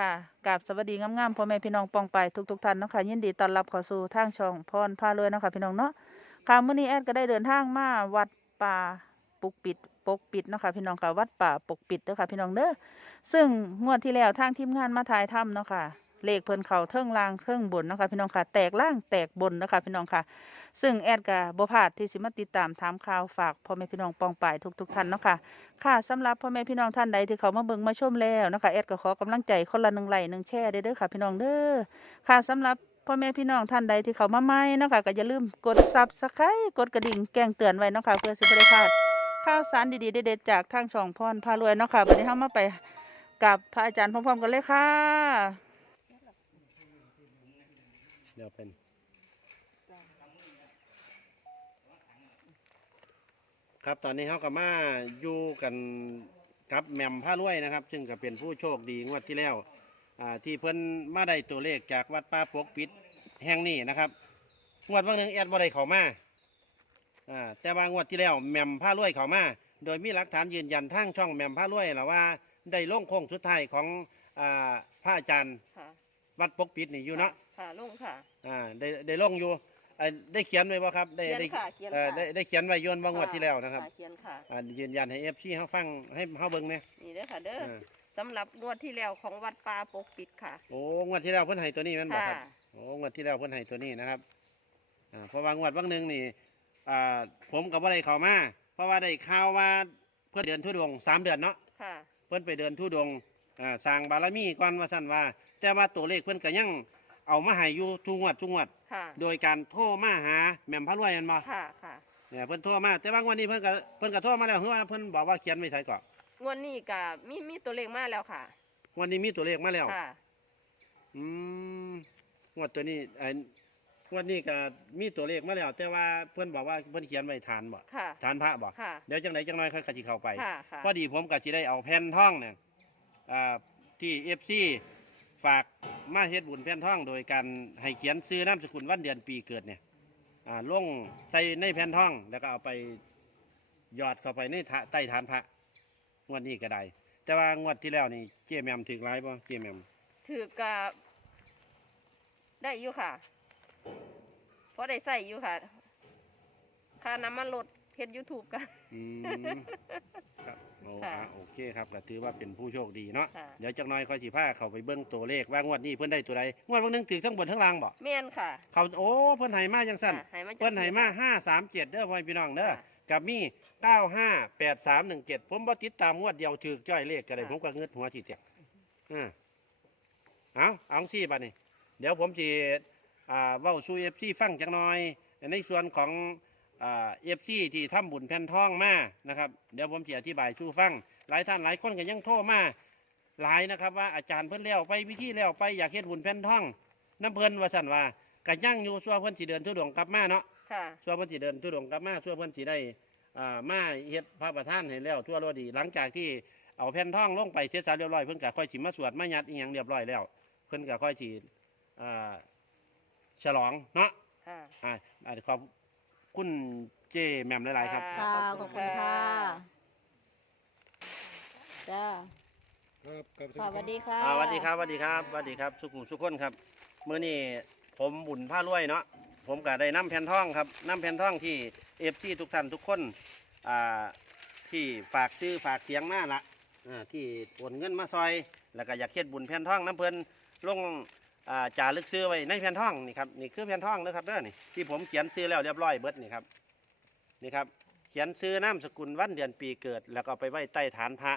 ค่ะกับสวัสดีงามๆพ่อแม่พี่น้องปองไปทุกๆท่านนะคะยินดีต้อนรับเข้าสู่ทางช่องพรพาเลยนะคะพี่น้องเนาะค่ะมื้อนี้แอดก็ได้เดินทางมาวัดป่าปุกปิดปกปิดนะคะพี่น้องค่ะวัดป่าปกปิดเด้อค่ะพี่น้องเด้อซึ่งงวดที่แล้วทางทีมงานมาถ่ายทำเนาะค่ะ เลขเพิ่นเขาเทิงล่างเทิงบนนะคะพี่น้องค่ะ แตกล่างแตกบนนะคะพี่น้องค่ะ ซึ่งแอดก็บ่พลาดที่สิมาติดตามถามข่าวฝากพ่อแม่พี่น้องปองไปทุกๆท่านเนาะค่ะค่ะสำหรับพ่อแม่พี่น้องท่านใดที่เขามาเบิ่งมาชมแล้วนะคะแอดก็ขอกำลังใจคนละหนึ่งไหลหนึ่งแชร์เด้อเด้อค่ะ พี่น้องเด้อค่ะสำหรับพ่อแม่พี่น้องท่านใดที่เขามาใหม่นะคะก็อย่าลืมกดซับสไครต์กดกระดิ่งแจ้งเตือนไว้นะคะเพื่อสิบ่ได้พลาดข่าวสารดีๆเด็ดๆจากทางช่องพรพารวยเนาะค่ะวันนี้เฮามาไปกับพระอาจารย์พร้อมๆกันเลยค่ะ ดี๋ยวเป็นครับตอนนี้เขาก็มาอยู่กันกับแหม่มผ้ารวยนะครับ ซึ่งก็เป็นผู้โชคดีงวดที่แล้วอ่าที่เพิ่นมาได้ตัวเลขจากวัดป่าปกปิดแห่งนี้นะครับงวดวันหนึ่งแอดบ่ได้เข้ามาอ่าแต่ว่างวดที่แล้วแหม่มผ้ารวยเข้ามาโดยมีหลักฐานยืนยันทางช่องแหม่มผ้ารวยแล้วว่าได้ลงโค้งสุดท้ายของอ่าพระอาจารย์ วัดปกปิดนี่อยู่เนาะค่ะลุงค่ะ อ่าได้ได้ลงอยู่ไอ้ได้เขียนไว้บ่ครับได้ได้เขียนค่ะเขียนเอ่อค่ะได้ได้เขียนไว้ย้อนว่างวดที่แล้วนะครับเขียนค่ะ อ่ายืนยันให้เอฟซีเขาฟังให้เขาเบิ่งเนี่ยนี่เด้อค่ะเด้อสำหรับงวดที่แล้วของวัดป่าปกปิดค่ะ โอ้งวดที่แล้วเพิ่นให้ตัวนี้แม่นบ่ครับค่ะ โอ้งวดที่แล้วเพิ่นให้ตัวนี้นะครับอ่าเพราะว่างวดบางหนึงนี่อ่าผมกับว่าได้เข้ามาเพราะว่าได้ข่าวว่าเพิ่นเดินทุดงค์สามเดือนเนาะ ค่ะ เพิ่นไปเดินทุดงค์ อ่าสร้างบารมีก่อนว่าซั่นว่า แต่ว่าตัวเลขเพิ่นก็ยังเอามาให้อยู่ทุกงวดทุกงวด ค่ะโดยการโทรมาหาแม่มพระรวยแม่นบ่ค่ะค่ะเนี่ยเพิ่นโทรมาแต่บางวันนี้เพิ่นก็เพิ่นก็โทรมาแล้วคือว่าเพิ่นบอกว่าเขียนไว้ใส่ก่อนงวดนี้ก็มีมีตัวเลขมาแล้วค่ะวันนี้มีตัวเลขมาแล้ว ค่ะ อืมงวดตัวนี้ไอ้งวดนี้ก็มีตัวเลขมาแล้ว แต่ว่าเพิ่นบอกว่าเพิ่นเขียนไว้ฐานบ่ค่ะ ฐานพระบ่ค่ะ เดี๋ยวจังไดจังน้อยค่อยก็สิเข้าไป ค่ะค่ะพอดีผมก็สิได้เอาแผ่นทองเนี่ย อ่าที่ FC ฝากมาเฮ็ดบุญแผ่นท่อง โดยการให้เขียนซื้อนามสกุลวันเดือนปีเกิดเนี่ยอ่าลงใส่ในแผ่นท่อง แล้วก็เอาไปหยอดเข้าไปในใต้ฐานพระงวดนี้ก็ได้ แต่ว่างวดที่แล้วนี่เจ๊แมมถึกหลายบ่เจ๊แมมถือกับได้อยู่ค่ะ เพราะได้ใส่อยู่ค่ะ ค่าน้ำมันลด เฮ็ดยูทูบกัน อืมครับโอ้ค่ะอะโอเคครับก็ถือว่าเป็นผู้โชคดีเนาะค่ะ เดี๋ยวจักหน้อยค่อยสิพาเขาไปเบิ่งตัวเลขว่างวดนี้เพิ่นได้ตัวใดงวดวันหนึงถือทั้งบนทั้งล่างบ่แม่นค่ะเขาโอ้เพิ่นให้มาจังซั่น ค่ะให้มาจาก เพิ่นให้มาห้าสามเจ็ดเด้อพ่อพี่น้องเด้อค่ะกับมีเก้าห้าแปดสามหนึ่งเจ็ดผมบ่ติดตามงวดเดียวถือจ้อยเลขก็ได้ค่ะ ผมก็เงืดหัวสิเตียอ่าเอาเอาซี่บัดนี้ เดี๋ยวผมสิอ่าเว้าสู่ FC ฟังจักหน่อย ในส่วนของ อ่า FC ที่ทำบุญแผ่นทองมานะครับ เดี๋ยวผมสิอธิบายสู่ฟัง หลายท่านหลายคนก็ยังโทรมาหลายนะครับว่าอาจารย์เพิ่นแล้วไปวิธีแล้วไปอยากเฮ็ดบุญแผ่นทองน้ำเพิ่นว่าซั่นว่าก็ยังอยู่ซัวเพิ่นสิเดินทุดงค์กลับมาเนาะค่ะส่วนเพิ่นสิเดินทุดงค์กลับมาส่วนเพิ่นสิได้อ่ามาเฮ็ดพระประธานให้แล้วทั่วโลกดี หลังจากที่เอาแผ่นทองลงไปเสร็จสับเรียบร้อยเพิ่นก็ค่อยสิมาสวดมายัดอีหยังเรียบร้อยแล้ว เพิ่นก็ค่อยสิอ่าฉลองเนาะค่ะอ่าอ่าขอบ คุณเจแหม่มหลายๆครับค่ะค่ะ ขอบคุณค่ะจ้าครับครับค่ะสวัสดีค่ะอ่าสวัสดีครับสวัสดีครับสวัสดีครับสุขุมสุขคนครับมื้อนี้ผมบุญผ้ารวยเนาะผมก็ได้น้ำแผ่นทองครับน้ำแผ่นทองที่เอฟซีทุกท่านทุกคนอ่าที่ฝากซื้อฝากเสียงมาละอ่าที่โอนเงินมาซอย แล้วก็อยากเฮ็ดบุญแผ่นทองน้ำเพิ่นลงอ่า จารึกซื้อไว้ในแผ่นท่องนี่ครับนี่คือแผ่นท่องนะครับเด้อนี่ที่ผมเขียนซื้อแล้วเรียบร้อยเบิดนี่ครับนี่ครับเขียนซื้อนามสกุลวันเดือนปีเกิด แล้วก็ไปไว้ใต้ฐานพระ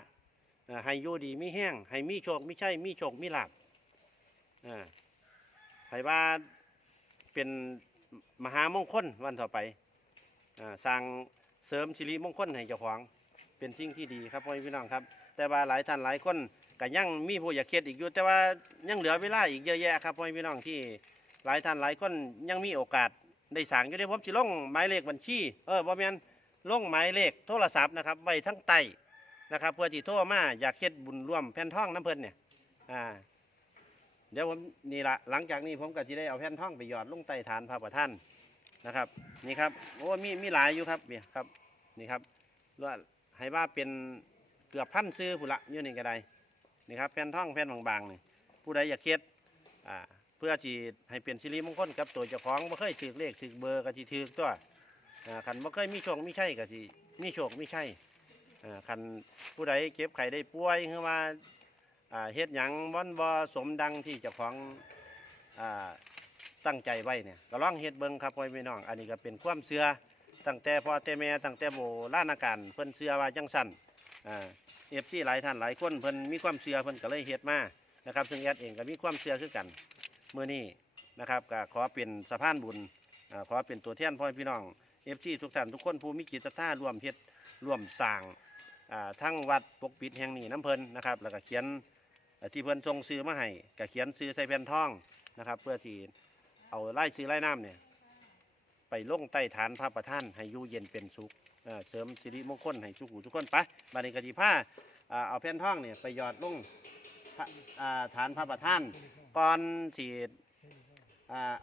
อ่าให้ยู่ดีมีแห้งให้มีโชคมีชัยมีโชคมีลาภอ่าให้ว่าเป็นมหามงคลวันต่อไปอ่าสร้างเสริมสิริมงคลให้เจ้าของเป็นสิ่งที่ดีครับพ่อพี่น้องครับ แต่ว่าหลายท่านหลายคน ก็ยังมีผู้อยากเฮ็ดอีกอยู่ แต่ว่ายังเหลือเวลาอีกเยอะแยะครับพ่อแม่พี่น้องที่หลายท่านหลายคนยังมีโอกาสได้สั่งอยู่ได้ผมสิลงหมายเลขบัญชีเออบ่แม่นลงหมายเลขโทรศัพท์นะครับไว้ทั้งใต้นะครับเพื่อที่โทรมาอยากเฮ็ดบุญร่วมแผ่นท่องน้ำเพิ่นเนี่ยอ่าเดี๋ยวผมนี่ละหลังจากนี้ผมก็จะได้เอาแผ่นท่องไปหยอดลงใต้ฐานพระประธานนะครับ นี่ครับโอ้มีมีหลายอยู่ครับเนี่ยครับนี่ครับว่าให้ว่าเป็นเกือบพันซื้อผุละยู่นี่ก็ได้ นี่ครับแผ่นท่องแผ่นบางๆนี่ผู้ใดอยากเฮ็ดอ่าเพื่อที่ให้เป็นสิริมงคลกับตัวเจ้าของบ่เคยถือเลขถือเบอร์ก็สิถือตัวอ่าคันบ่เคยมีโชคมีใชัยก็สิมีโชคมีชัยอ่าคันผู้ใดเก็บไข้ได้ป่วยหรือว่าอ่าเฮ็ดหยังบ่นบ่สมดังที่เจ้าของอ่าตั้งใจไว้เนี่ยก็ลองเฮ็ดเบิ่งครับพ่อพี่น้อง อันนี้ก็เป็นความเชื่อตั้งแต่พ่อแต่แม่ตั้งแต่โบราณกาลเพิ่นเชื่อว่าจังซั่นอ่า เอฟซีหลายท่านหลายคนเพิ่นมีความเชื่อเพิ่นก็เลยเฮ็ดมานะครับซึ่งแอดเองก็มีความเชื่อคือกันเมื่อนี้นะครับก็ขอเป็นสะพานบุญอขอเป็นตัวแทนพ่อพี่น้องเอฟซีทุกท่านทุกคนผู้มีจิตศรัทธาร่วมเฮ็ดร่วมสร้างทั้งวัดปกปิดแห่งนี้น้ำเพิ่นนะครับแล้วก็เขียนที่เพิ่นส่งซื้อมาให้ก็เขียนซื้อใส่แผ่นทองนะครับ เพื่อที่เอาไล่ซื้อไล่น้ำเนี่ยไปลงใต้ฐานพระประธานให้ยู่เย็นเป็นสุข เสริมสิริมงคลให้ทุกหูทุกคนไปบานิกติผ้าอ่าเอาแผ่นท่องเนี่ยไปหยอดลงฐานพระประธานก่อนสี่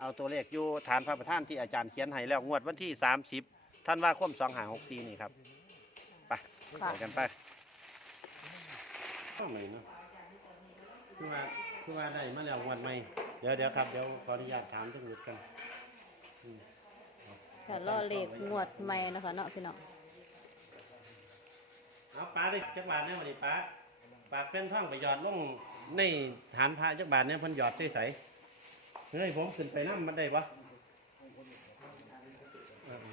เอาตัวเลขอยู่ฐานพระประธานที่อาจารย์เขียนให้แล้วงวดวันที่ 30 ท่านว่าคมสองหาหกสี่นี่ครับไปไปกันไปต้องเลยเนาะคือว่าคือว่าได้มาแล้วงวดใหม่เดี๋ยวเดี๋ยวครับเดี๋ยวขออนุญาตถามทุกท่านกันอืม ค่ะล่อเลขงวดใหม่นะคะเนาะพี่น้องเอาปลาได้จักบาทเนี่ยวันนี้ปลาปลาเป็นท่องไปหยอดลงในฐานพระจักบาทเนี่ยเพิ่นหยอดใส่ใสเฮ้ยผมขึ้นไปน้ำมันได้ปะเออ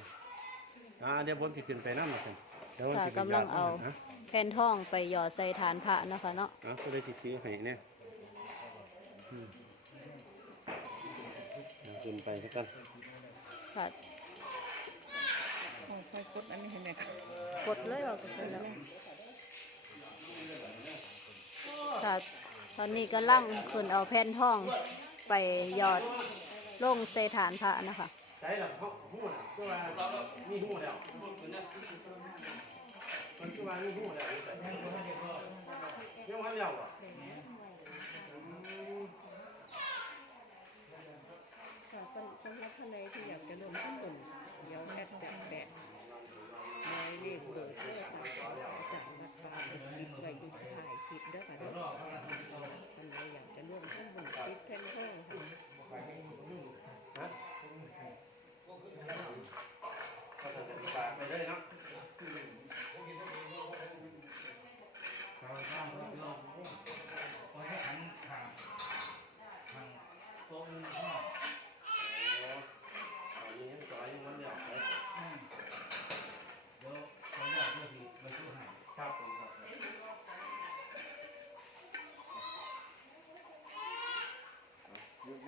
ๆอ่าเดี๋ยวผมสิขึ้นไปน้ำมาสิเดี๋ยวผมค่ะสิไปหยกำลัดงเอานะแผ่นทองไปหยอดใส่ฐานพระนะคะเนาะอะก็เลยสิถือให้เนี่ยอืมเอาขึ้นไปสักกัน ค่ะโอ้ยค่อยกดอันนี้เห็นไหมคะกดเลยเราก็เป็นแล้วค่ะตอนนี้กำลังขึ้นเอาแผ่นทองไปหยอดลงใส่ฐานพระนะคะใช่หรอหูน่ะคือว่ามีหูแล้วมันคือว่ามีหูแล้วยังวันเดียวอะค่ะสำสำหรับท่านใดที่อยากจะร่วมทำบุญ เดี๋ยวแอดจะแปะหมายเลขเบอร์โทรศัพท์ของอาจารย์วัดป่าเป็นคลิปไว้อยู่ถ่ายคลิปเด้อค่ะเด้อท่านใดอยากจะร่วมทำบุญคิดแผ่นทองค่ะฮะก็จะฝากไปได้นะ ครับผมครั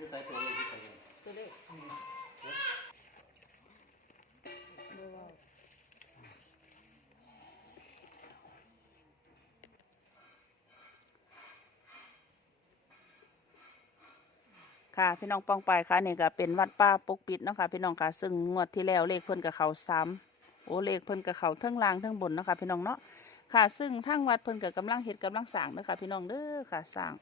บ ยืดยืดสายตัวเลยยืดสายตัวตัวเลขค่ะพี่น้องปองไปค่ะนี่ก็เป็นวัดป้าปกปิดเนาะค่ะพี่น้องค่ะซึ่งงวดที่แล้วเลขเพิ่นกับเขาซ้ำโอ้เลขเพิ่นกับเขาเทั้งล่างเทั้งบนเนาะค่ะพี่น้องเนาะค่ะ ซึ่งทั้งวัดเพิ่นกับกำลังเฮ็ดกำลังสร้างเนาะค่ะพี่น้องเด้อค่ะสร้าง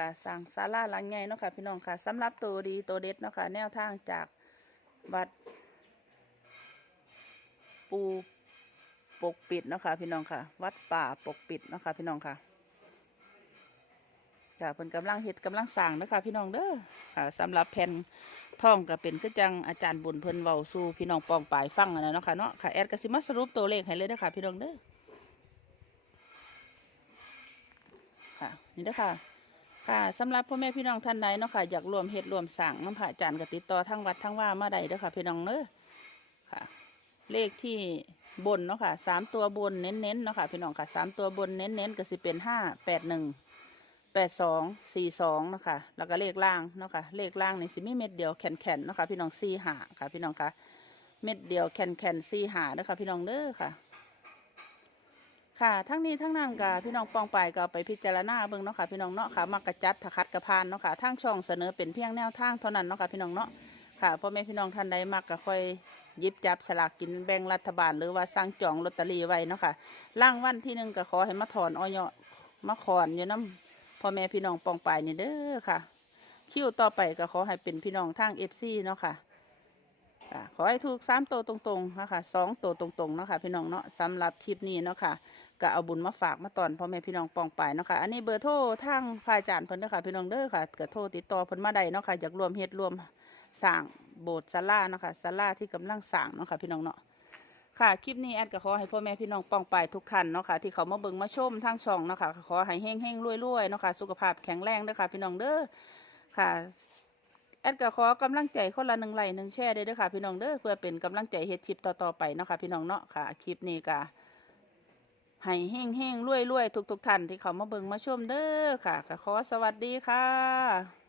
ค่ะสั่งศาลาหลังใหญ่เนาะค่ะพี่น้องค่ะสำหรับตัวดีตัวเด็ดเนาะค่ะแนวทางจากวัด ปูปกปิดเนาะค่ะพี่น้องค่ะ วัดป่าปกปิดเนาะค่ะพี่น้องค่ะค่ะเพิ่นกำลังเฮ็ดกำลังสร้างนะคะพี่น้องเด้อค่ะสำหรับแผ่นท่องก็เป็นคือจังอาจารย์บุญเพิ่นเว้าสู่พี่น้องปองปลายฟังอันนั้นเนาะค่ะเนาะค่ะแอดก็สิมาสรุปตัวเลขให้เลยเด้อค่ะพี่น้องเด้อค่ะนี่เด้อค่ะ ค่ะสำหรับพ่อแม่พี่น้องท่านใดเนาะค่ะอยากรวมเฮ็ดรวมสั่งน้ำพระอาจารย์ก็ติดต่อทั้งวัดทั้งว่ามาได้เด้อค่ะ พี่น้องเน้อค่ะ เลขที่บนเนาะค่ะสามตัวบนเน้นๆเนาะค่ะ พี่น้องค่ะสามตัวบนเน้นๆก็สิเป็นห้าแปดหนึ่งแปดสองสี่สองเนาะค่ะแล้วก็เลขล่างเนาะค่ะเลขล่างนี่สิมีเม็ดเดียวแข็งๆเนาะค่ะพี่น้องสี่หาค่ะ พี่น้องค่ะเม็ดเดียวแข็งๆสี่หาเด้อค่ะ พี่น้องเด้อค่ะ ค่ะทั้งนี้ทั้งนั้นก็พี่น้องปองไปก็ไปพิจารณาเบิ่งเนาะค่ะพี่น้องเนาะค่ะมักกระจัดถะคัดกระพานเนาะค่ะทางช่องเสนอเป็นเพียงแนวทางเท่านั้นเนาะค่ะพี่น้องเนาะค่ะพ่อแม่พี่น้องท่านใดมักก็ค่อยยิบจับฉลากกินแบ่งรัฐบาล หรือว่าสั่งจองลอตเตอรี่ไว้เนาะค่ะล่างวันที่หนึ่งก็ขอให้มาถอนออยมาขอนอยู่น้ำพ่อแม่พี่น้องปองไปนี่เด้อค่ะ คิวต่อไปก็ขอให้เป็นพี่น้องทางเอฟซีเนาะค่ะ ขอให้ถูกสามตัวตรงๆนะคะสองตัวตรงๆเนาะค่ะพี่น้องเนาะสำหรับคลิปนี้เนาะค่ะก็เอาบุญมาฝากมาตอนพ่อแม่พี่น้องปองไปเนาะค่ะอันนี้เบอร์โทรทางพระอาจารย์เพิ่นเด้อค่ะพี่น้องเด้อค่ะก็โทรติดต่อเพิ่นมาได้เนาะค่ะอยากรวมเฮ็ดรวมสร้างโบสถ์ศาลาเนาะค่ะศาลาที่กำลังสร้างเนาะค่ะพี่น้องเนาะค่ะคลิปนี้แอดก็ขอให้พ่อแม่พี่น้องปองไปทุกท่านเนาะค่ะที่เขามาเบิ่งมาชมทางช่องเนาะค่ะขอให้เฮงๆรวยๆเนาะค่ะสุขภาพแข็งแรงเด้อค่ะพี่น้องเด้อค่ะ แอดก็ขอกำลังใจคนละหนึ่งไลค์หนึ่งแชร์ได้ด้วยค่ะ พี่น้องเด้อเพื่อเป็นกำลังใจเฮ็ดคลิปต่อๆไปเนาะค่ะพี่น้องเนาะค่ะคลิปนี้ก็ให้เฮ่งเฮ่งรวยรวยๆทุกๆท่านที่เขามาเบิ่งมาชมเด้อค่ะก็ขอสวัสดีค่ะ